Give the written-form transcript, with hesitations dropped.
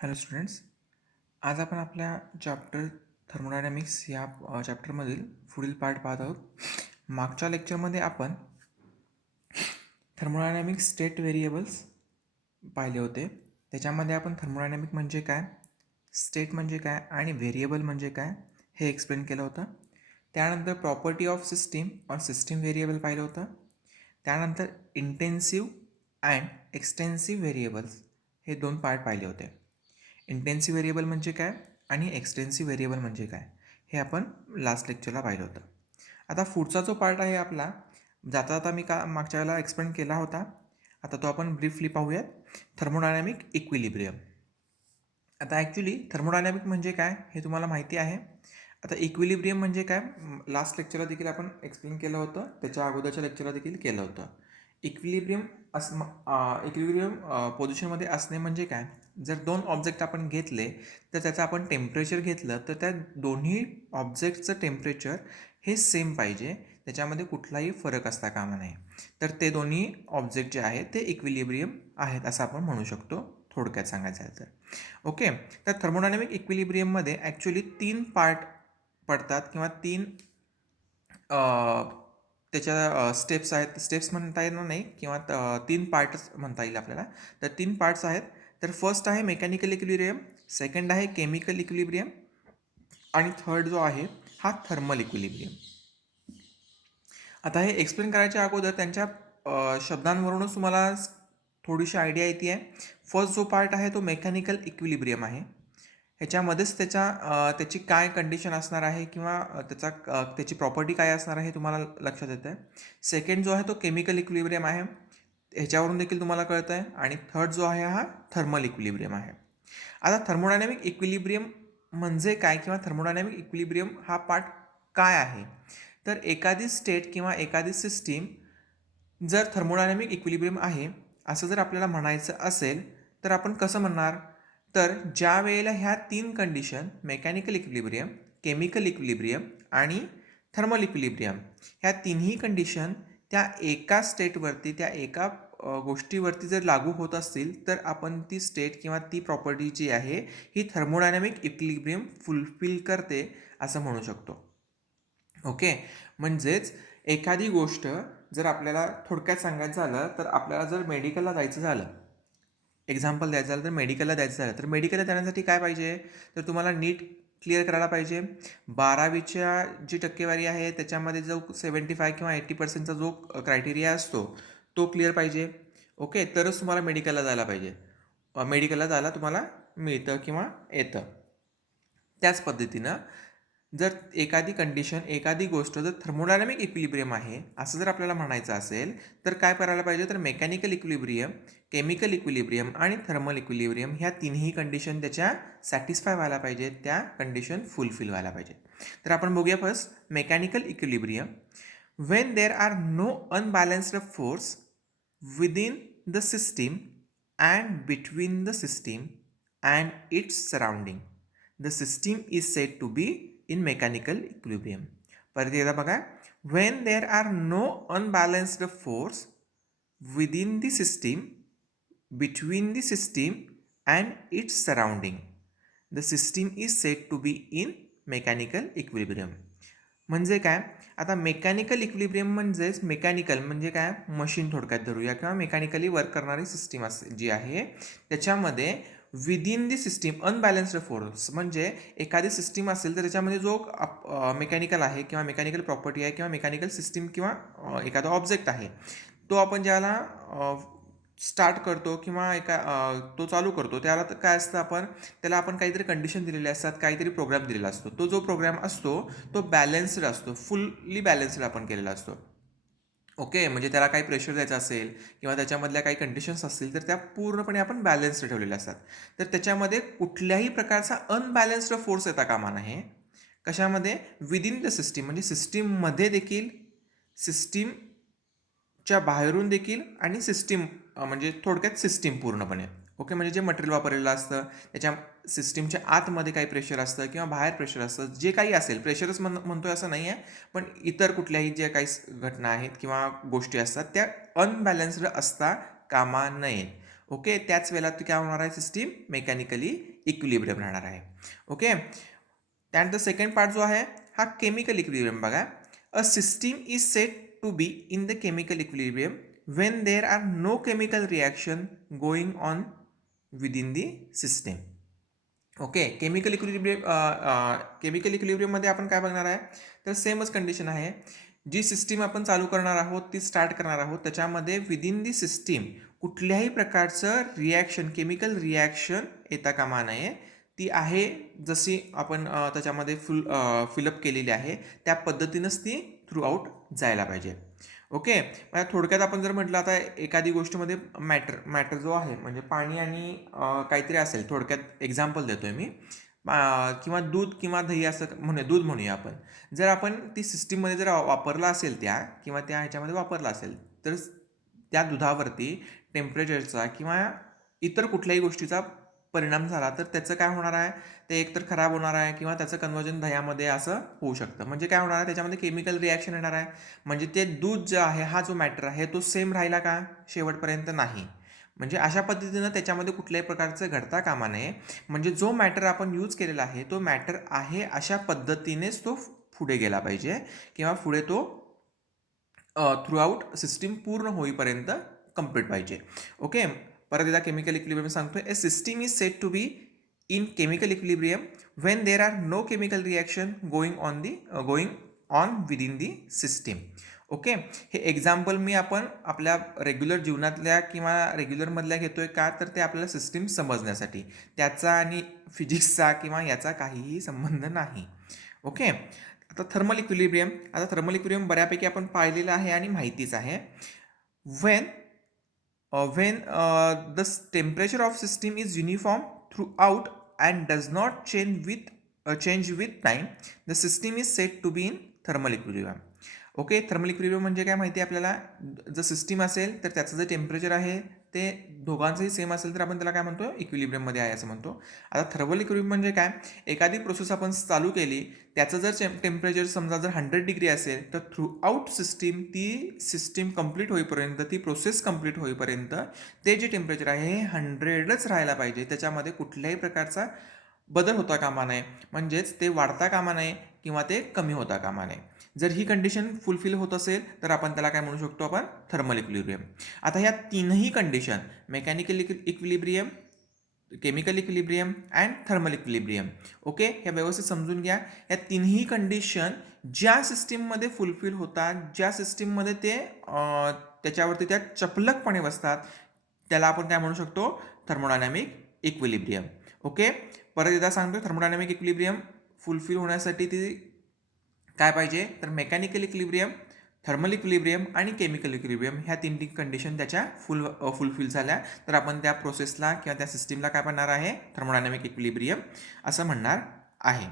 Hello students, आज आपण आपल्या चॅप्टर थर्मोडायनॅमिक्स या चॅप्टरमधील पुढील पार्ट पाहत आहोत. मागच्या लेक्चरमध्ये आपण थर्मोडायनॅमिक्स स्टेट व्हेरिएबल्स पाहिले होते. त्याच्यामध्ये आपण थर्मोडायनॅमिक म्हणजे काय, स्टेट म्हणजे काय आणि व्हेरिएबल म्हणजे काय हे एक्सप्लेन केलं होतं. त्यानंतर प्रॉपर्टी ऑफ सिस्टीम और सिस्टीम व्हेरिएबल पाहिलं होतं. त्यानंतर इंटेन्सिव्ह अँड एक्सटेन्सिव्ह व्हेरिएबल्स हे 2 पार्ट पाहिले होते. इंटेन्सिव्ह व्हेरिएबल म्हणजे काय आणि एक्सटेन्सिव्ह व्हेरिएबल म्हणजे काय हे आपण लास्ट लेक्चरला पाहिलं होतं. आता पुढचा जो पार्ट आहे आपला, जाता जाता मी मागच्या वेळेला एक्सप्लेन केला होता. आता तो आपण ब्रीफली पाहूयात. Thermodynamic equilibrium. आता ॲक्च्युली थर्मोडायनॅमिक म्हणजे काय हे तुम्हाला माहिती आहे. आता इक्विलिब्रियम म्हणजे काय, लास्ट लेक्चरला देखील आपण एक्सप्लेन केलं होतं, त्याच्या अगोदरच्या लेक्चरला देखील केलं होतं. इक्विलिब्रियम इक्विलिब्रियम पोझिशनमध्ये असणे म्हणजे काय, जर 2 ऑब्जेक्ट आपण घेतले तर त्याचं आपण टेम्परेचर घेतलं तर त्या दोन्ही ऑब्जेक्टचं टेम्परेचर हे सेम पाहिजे, त्याच्यामध्ये कुठलाही फरक असता कामा नये. तर ते दोन्ही ऑब्जेक्ट जे आहेत ते इक्विलिब्रियम आहेत असं आपण म्हणू शकतो, थोडक्यात सांगायचं आहे तर. ओके, तर थर्मोडायनॅमिक इक्विलिब्रियममध्ये ॲक्च्युली 3 पार्ट पडतात किंवा 3 त्याच्या स्टेप्स आहेत. स्टेप्स म्हणता येणार नाही किंवा 3 पार्ट्स म्हणता येईल आपल्याला. तर 3 पार्ट्स आहेत. तर फर्स्ट आहे मेकॅनिकल इक्विलिब्रियम, सेकंड आहे केमिकल इक्विलिब्रियम आणि थर्ड जो आहे हा थर्मल इक्विलिब्रियम. आता हे एक्सप्लेन करायच्या अगोदर त्यांच्या शब्दांवरूनच तुम्हाला थोडीशी आयडिया येते आहे. फर्स्ट जो पार्ट आहे तो मेकॅनिकल इक्विलिब्रियम आहे. ह्याच्यामध्येच त्याची काय कंडिशन असणार आहे किंवा त्याची प्रॉपर्टी काय असणार आहे हे तुम्हाला लक्षात येतं आहे. सेकंड जो आहे तो केमिकल इक्विलिब्रियम आहे, ह्याच्यावरून देखील तुम्हाला कळतं आहे. आणि थर्ड जो आहे हा थर्मल इक्विलिब्रियम आहे. आता थर्मोडायनॅमिक इक्विलिब्रियम म्हणजे काय किंवा थर्मोडायनॅमिक इक्विलिब्रियम हा पार्ट काय आहे, तर एखादी स्टेट किंवा एखादी सिस्टीम जर थर्मोडायनॅमिक इक्विलिब्रियम आहे असं जर आपल्याला म्हणायचं असेल तर आपण कसं म्हणणार, तर ज्या वेळेला ह्या 3 condition mechanical equilibrium, chemical equilibrium आणि थर्मल इक्विलिब्रियम ह्या तिन्ही कंडिशन त्या एका स्टेटवरती, त्या एका गोष्टीवरती जर लागू होत असतील तर आपण ती स्टेट किंवा ती प्रॉपर्टी जी आहे ही थर्मोडायनॅमिक इक्विलिब्रियम फुलफिल करते असं म्हणू शकतो. ओके, म्हणजेच एखादी गोष्ट जर आपल्याला थोडक्यात सांगायचं झालं तर आपल्याला जर मेडिकलला जायचं झालं, एक्झाम्पल द्यायचं झालं तर मेडिकलला जायचं झालं तर मेडिकलला जाण्यासाठी काय पाहिजे, तर तुम्हाला नीट क्लिअर करायला पाहिजे. 12वीच्या जी टक्केवारी आहे त्याच्यामध्ये जो 75 किंवा 80% जो क्रायटेरिया असतो तो क्लिअर पाहिजे. ओके, तरच तुम्हाला मेडिकलला जायला पाहिजे, मेडिकलला जायला तुम्हाला मिळतं किंवा येतं. त्याच पद्धतीनं जर एखादी कंडिशन, एखादी गोष्ट जर थर्मोडायनॅमिक इक्विलिब्रियम आहे असं जर आपल्याला म्हणायचं असेल तर काय करायला पाहिजे, तर मेकॅनिकल इक्विलिब्रियम, केमिकल इक्विलिब्रियम आणि थर्मल इक्विलिब्रियम ह्या तिन्ही कंडिशन त्याच्या सॅटिस्फाय व्हायला पाहिजेत, त्या कंडिशन फुलफिल व्हायला पाहिजेत. तर आपण बघूया first mechanical equilibrium. When there are no unbalanced force within the system and between the system and its surrounding, the system is said to be in mechanical equilibrium. परत एकदा बघा, when there are no unbalanced force within the system, between the system and its surrounding, the system is said to be in mechanical equilibrium. म्हणजे काय, आता mechanical equilibrium म्हणजेच mechanical म्हणजे काय, machine थोडक्यात धरूया किंवा मेकॅनिकली वर्क करणारी सिस्टीम जी आहे त्याच्यामध्ये within the system unbalanced force, म्हणजे एखादी सिस्टीम असेल तर त्याच्यामध्ये जो मेकॅनिकल आहे किंवा मेकॅनिकल प्रॉपर्टी आहे किंवा मेकॅनिकल सिस्टीम किंवा एखादा ऑब्जेक्ट आहे तो आपण ज्याला स्टार्ट करतो किंवा तो चालू करतो त्याला तर काय असतं, त्याला आपण काहीतरी कंडिशन दिलेले असतात, काहीतरी प्रोग्राम दिलेला असतो. तो जो प्रोग्राम असतो तो बॅलन्स्ड असतो, फुल्ली बॅलन्स्ड आपण केलेला असतो. ओके, म्हणजे त्याला काही प्रेशर द्यायचं असेल किंवा त्याच्यामधल्या काही कंडिशन्स असतील तर त्या पूर्णपणे आपण बॅलन्स्ड ठेवलेल्या असतात. तर त्याच्यामध्ये कुठल्याही प्रकारचा अनबॅलन्स्ड फोर्स येता कामा नये. कशामध्ये, विदिन द सिस्टीम म्हणजे सिस्टीममध्ये देखील, सिस्टीमच्या बाहेरून देखील आणि सिस्टीम म्हणजे थोडक्यात सिस्टीम पूर्णपणे. ओके, म्हणजे जे मटेरियल वापरलेलं असतं त्याच्या सिस्टीमच्या आतमध्ये काही प्रेशर असतं किंवा बाहेर प्रेशर असतं, जे काही असेल, प्रेशरच म्हणतोय असं नाही आहे, पण इतर कुठल्याही ज्या काही घटना आहेत किंवा गोष्टी असतात त्या अनबॅलन्स्ड असता कामा नयेत. ओके, त्याच वेळेला ती काय होणार आहे, सिस्टीम मेकॅनिकली इक्विलिब्रियम राहणार आहे. ओके, त्यानंतर सेकंड पार्ट जो आहे हा केमिकल इक्विलिब्रियम बघा. A system is set to be in the chemical equilibrium when there are no chemical reaction going on within the system. Okay, chemical इक्विलिब्रियममध्ये आपण काय बघणार आहे, तर सेमच कंडिशन आहे. जी सिस्टीम आपण चालू करणार आहोत, ती स्टार्ट करणार आहोत, त्याच्यामध्ये विदिन दी सिस्टीम कुठल्याही प्रकारचं रिॲक्शन, केमिकल रिॲक्शन येता कामा नये. ती आहे जशी आपण त्याच्यामध्ये फिलअप केलेली आहे त्या पद्धतीनंच ती थ्रू आउट जायला पाहिजे. ओके, थोडक्यात आपण जर म्हटलं आता एखादी गोष्टीमध्ये मॅटर जो आहे म्हणजे पाणी आणि काहीतरी असेल, थोडक्यात एक्झाम्पल देतोय मी, किंवा दूध किंवा दही असं दूध म्हणूया आपण. जर आपण ती सिस्टीममध्ये जर वापरला असेल किंवा त्या ह्याच्यामध्ये वापरला असेल, तर त्या दुधावरती टेम्परेचरचा किंवा इतर कुठल्याही गोष्टीचा परिणाम झाला तर त्याचं काय होणार आहे, ते एकतर खराब होणार आहे किंवा त्याचं कन्वर्जन दह्यामध्ये असं होऊ शकतं. म्हणजे काय होणार आहे, त्याच्यामध्ये केमिकल रिॲक्शन येणार आहे. म्हणजे ते दूध जे आहे, हा जो मॅटर आहे तो सेम राहिला का शेवटपर्यंत, नाही. म्हणजे अशा पद्धतीनं त्याच्यामध्ये कुठल्याही प्रकारचं घडता कामा नये. म्हणजे जो मॅटर आपण यूज केलेला आहे तो मॅटर आहे अशा पद्धतीनेच तो पुढे गेला पाहिजे किंवा पुढे तो थ्रू आउट सिस्टीम पूर्ण होईपर्यंत कंप्लीट पाहिजे. ओके, परत एकदा केमिकल इक्विलिब्रियम सांगतोय. A system is set to be in chemical equilibrium when there are no chemical reaction going on within the system. Okay, हे एक्झाम्पल मी आपण आपल्या रेग्युलर जीवनातल्या किंवा रेग्युलरमधल्या घेतोय का, तर ते आपल्याला सिस्टीम समजण्यासाठी. त्याचा आणि फिजिक्सचा किंवा याचा काहीही संबंध नाही. ओके, आता थर्मल इक्विलिब्रियम बऱ्यापैकी आपण पाहिलेलं आहे आणि माहितीच आहे. when the temperature of system is uniform throughout and does not change with time, the system is said to be in thermal equilibrium. Okay, thermal equilibrium म्हणजे काय माहिती आहे आपल्याला, जर सिस्टीम असेल तर त्याचं जे टेम्परेचर आहे ते दोघांचंही सेम असेल तर आपण त्याला काय म्हणतो, इक्विलिब्रियममध्ये आहे असं म्हणतो. आता थर्मल इक्विलिब्रियम म्हणजे काय, एखादी प्रोसेस आपण चालू केली, त्याचं जर टेम्परेचर समजा जर 100 डिग्री असेल तर थ्रू आउट सिस्टीम, ती सिस्टीम कंप्लीट होईपर्यंत, ती प्रोसेस कंप्लीट होईपर्यंत ते जे टेम्परेचर आहे हे 100च राहायला पाहिजे. त्याच्यामध्ये कुठल्याही प्रकारचा बदल होता कामा नये, म्हणजेच ते वाढता कामा नये किंवा ते कमी होता कामा नये. जर ही कंडिशन फुलफिल होत असेल तर आपण त्याला काय म्हणू शकतो, आपण थर्मल इक्विलिब्रियम. आता ह्या तीनही condition, mechanical equilibrium, chemical equilibrium and thermal equilibrium, okay, हे व्यवस्थित समजून घ्या. या तिन्ही कंडिशन ज्या सिस्टीममध्ये फुलफिल होतात, ज्या सिस्टीममध्ये ते त्याच्यावरती त्या चपलकपणे बसतात, त्याला आपण काय म्हणू शकतो, थर्मोडायनॅमिक इक्विलिब्रियम. ओके, परत एकदा सांगतो, थर्मोडायनॅमिक इक्विलिब्रियम फुलफिल होण्यासाठी ती काय पाहिजे, तर मेकॅनिकल इक्विलिब्रियम, थर्मल इक्विलिब्रियम आणि केमिकल इक्विलिब्रियम ह्या तीन कंडिशन त्याच्या फुलफिल झाल्या तर आपण त्या प्रोसेसला किंवा त्या सिस्टीमला काय म्हणणार आहे, थर्मोडायनॅमिक इक्विलिब्रियम असं म्हणणार आहे.